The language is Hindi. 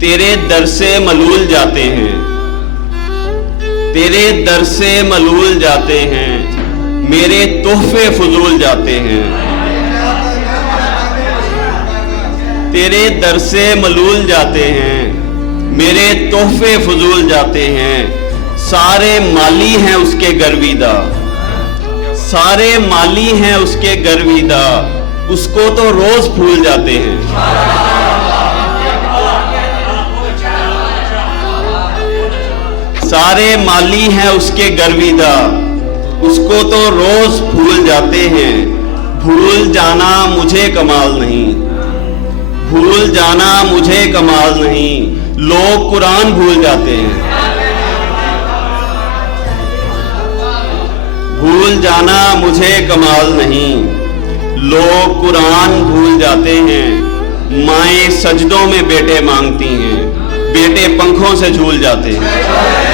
तेरे दर से मलूल जाते हैं, तेरे दर से मलूल जाते हैं, मेरे तोहफे फजूल जाते हैं। तेरे दर से मलूल जाते हैं, मेरे तोहफे फजूल जाते हैं। सारे माली हैं उसके गर्विदा, सारे माली हैं उसके गर्विदा, उसको तो रोज भूल जाते हैं। सारे माली हैं उसके गर्विदा, उसको तो रोज भूल जाते हैं। भूल जाना मुझे कमाल नहीं, भूल जाना मुझे कमाल नहीं, लोग कुरान भूल जाते हैं। भूल जाना मुझे कमाल नहीं, लोग कुरान भूल जाते हैं। माएं सजदों में बेटे मांगती हैं, बेटे पंखों से झूल जाते हैं।